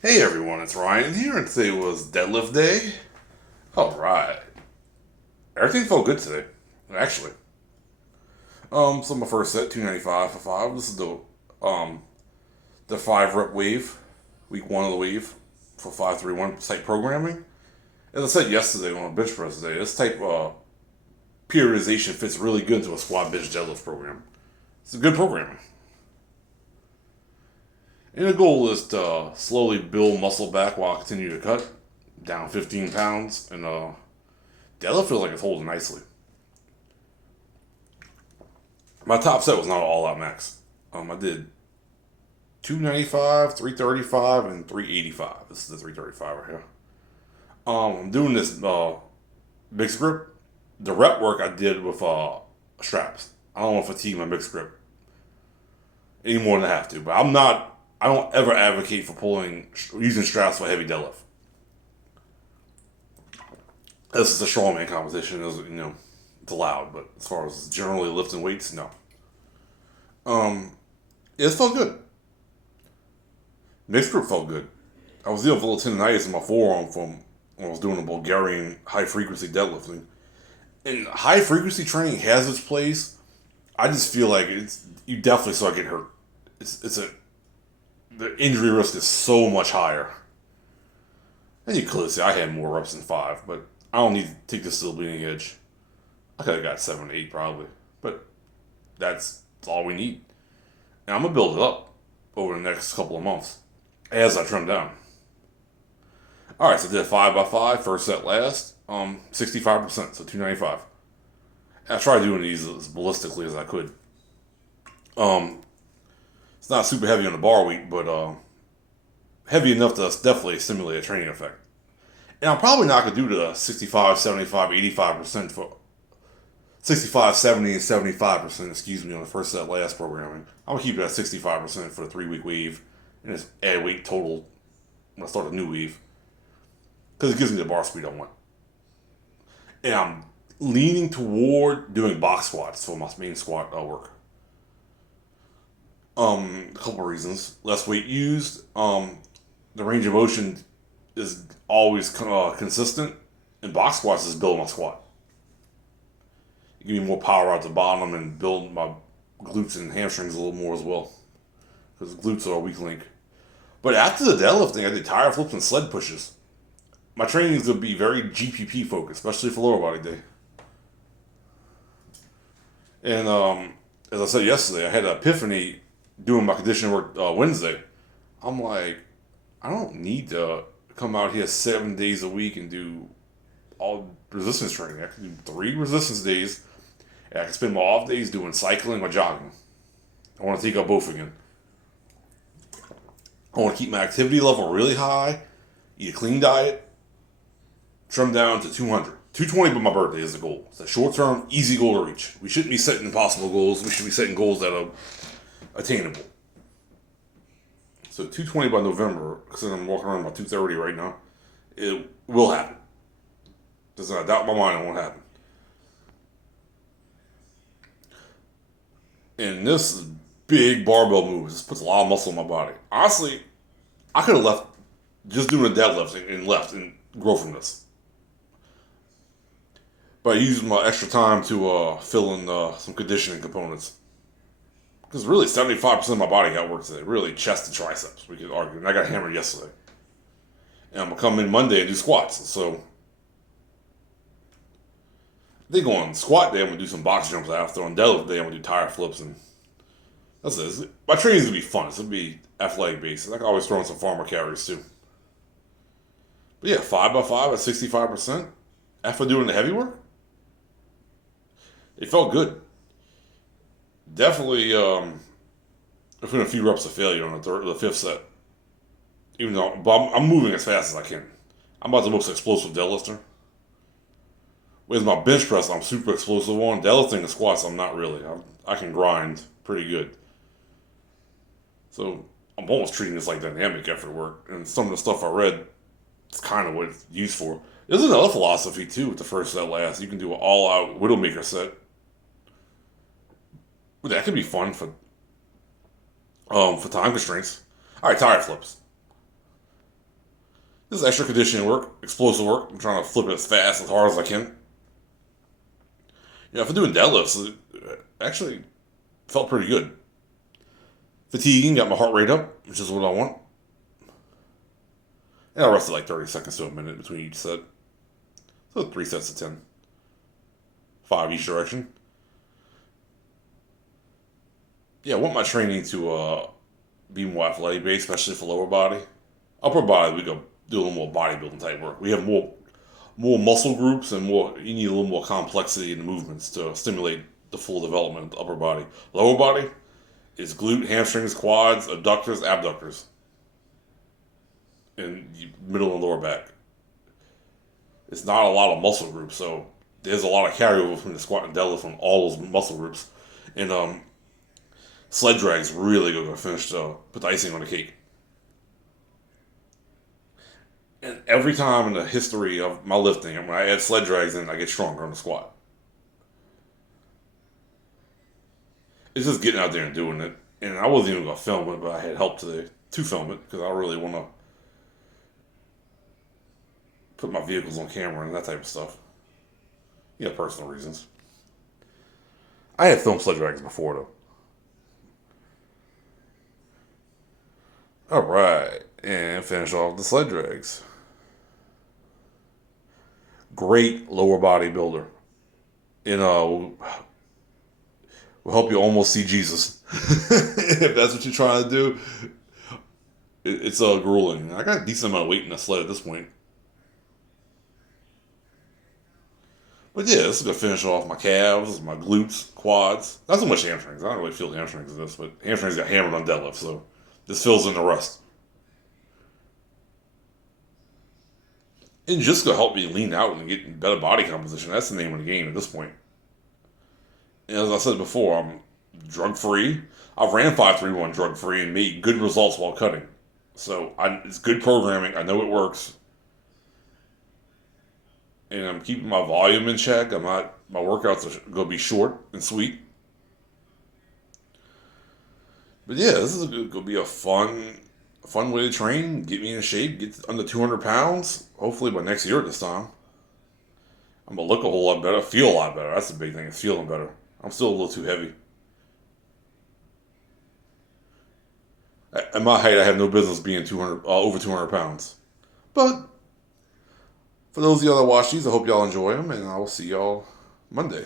Hey everyone, it's Ryan here, and today was Deadlift Day. Alright. Everything felt good today, actually. So my first set, 295 for 5. This is the 5 rep wave, week 1 of the wave for 531 type programming. As I said yesterday on a bench press day, this type of periodization fits really good into a squat bench deadlift program. It's a good programming. And the goal is to slowly build muscle back while I continue to cut, down 15 pounds, and deadlift feels like it's holding nicely. My top set was not all out max. I did 295, 335, and 385. This is the 335 right here. I'm doing this mixed grip. The rep work I did with straps. I don't want to fatigue my mixed grip any more than I have to. But I'm not. I don't ever advocate for using straps for heavy deadlift. This is a strongman competition. It's allowed. But as far as generally lifting weights, no. Um, it felt good. Mixed grip felt good. I was dealing with a little tendonitis in my forearm from when I was doing the Bulgarian high frequency deadlifting. And high frequency training has its place. I just feel like you definitely start getting hurt. It's a the injury risk is so much higher. And you clearly see I had more reps than 5, but I don't need to take this to the bleeding edge. I could have got 7, 8 probably, but that's all we need. And I'm gonna build it up over the next couple of months as I trim down. All right, so I did 5x5, first set last, 65%, so 295. I tried doing these as ballistically as I could. Um, it's not super heavy on the bar weight, but heavy enough to definitely stimulate a training effect. And I'm probably not going to do the 65, 75, 85% for 65, 70, and 75%, excuse me, on the first set last programming. I'm going to keep it at 65% for the 3 week wave and just add weight total when I start a new wave because it gives me the bar speed I want. And I'm leaning toward doing box squats for my main squat work. A couple of reasons. Less weight used. The range of motion is always consistent, and box squats is building my squat. You give me more power out the bottom and build my glutes and hamstrings a little more as well, because glutes are a weak link. But after the deadlifting, I did tire flips and sled pushes. My training is going to be very GPP focused, especially for lower body day. And as I said yesterday, I had an epiphany doing my conditioning work Wednesday. I'm like, I don't need to come out here 7 days a week and do all resistance training. I can do 3 resistance days. And I can spend my off days doing cycling or jogging. I want to take up both again. I want to keep my activity level really high, eat a clean diet, trim down to 200. 220 by my birthday is the goal. It's a short term, easy goal to reach. We shouldn't be setting impossible goals. We should be setting goals that are attainable. So 220 by November, because I'm walking around about 230 right now, it will happen. There's not a doubt in my mind it won't happen. And this is big barbell moves. This puts a lot of muscle in my body. Honestly, I could have left just doing a deadlift and left and grow from this. But I used my extra time to fill in some conditioning components. Because really, 75% of my body got work today. Really, chest and triceps, we could argue. And I got hammered yesterday. And I'm going to come in Monday and do squats. So, I think on squat day, I'm going to do some box jumps after. On deadlift day, I'm going to do tire flips. And that's it. My training's going to be fun. It's going to be athletic based. I can always throw in some farmer carries too. But yeah, 5x5 at 65%. After doing the heavy work, it felt good. Definitely, I've been a few reps of failure on the fifth set. Even though, but I'm moving as fast as I can. I'm about the most explosive deadlifter. With my bench press, I'm super explosive on. Deadlifting and squats, I'm not really. I can grind pretty good. So I'm almost treating this like dynamic effort work. And some of the stuff I read, it's kind of what it's used for. There's another philosophy too with the first set last. You can do an all-out Widowmaker set. That could be fun for time constraints. All right, tire flips. This is extra conditioning work, explosive work. I'm trying to flip it as fast, as hard as I can. If I'm doing deadlifts, it actually felt pretty good. Fatiguing, got my heart rate up, which is what I want. And I rested like 30 seconds to a minute between each set. So 3 sets of 10. 5 each direction. Yeah, I want my training to be more athletic based, especially for lower body. Upper body, we go do a little more bodybuilding type work. We have more muscle groups and more. You need a little more complexity in the movements to stimulate the full development of the upper body. Lower body is glute, hamstrings, quads, abductors, abductors, and middle and lower back. It's not a lot of muscle groups, so there's a lot of carryover from the squat and deadlift from all those muscle groups. And sled drag's really going to finish put the icing on the cake. And every time in the history of my lifting, when I add sled drags in, I get stronger on the squat. It's just getting out there and doing it. And I wasn't even going to film it, but I had help today to film it because I really want to put my vehicles on camera and that type of stuff. Personal reasons. I had filmed sled drags before, though. All right, and finish off the sled drags. Great lower body builder. Will help you almost see Jesus. If that's what you're trying to do, it's grueling. I got a decent amount of weight in the sled at this point. But yeah, this is gonna finish off my calves, my glutes, quads. Not so much hamstrings. I don't really feel hamstrings in this, but hamstrings got hammered on deadlift, so this fills in the rest. And just gonna help me lean out and get better body composition. That's the name of the game at this point. And as I said before, I'm drug free. I've ran 531 drug free and made good results while cutting. So it's good programming. I know it works. And I'm keeping my volume in check. My workouts are going to be short and sweet. But yeah, this is going to be a fun way to train, get me in shape, get under 200 pounds. Hopefully by next year at this time. I'm going to look a whole lot better, feel a lot better. That's the big thing, is feeling better. I'm still a little too heavy. At my height, I have no business being over 200 pounds. But for those of y'all that watch these, I hope y'all enjoy them, and I will see y'all Monday.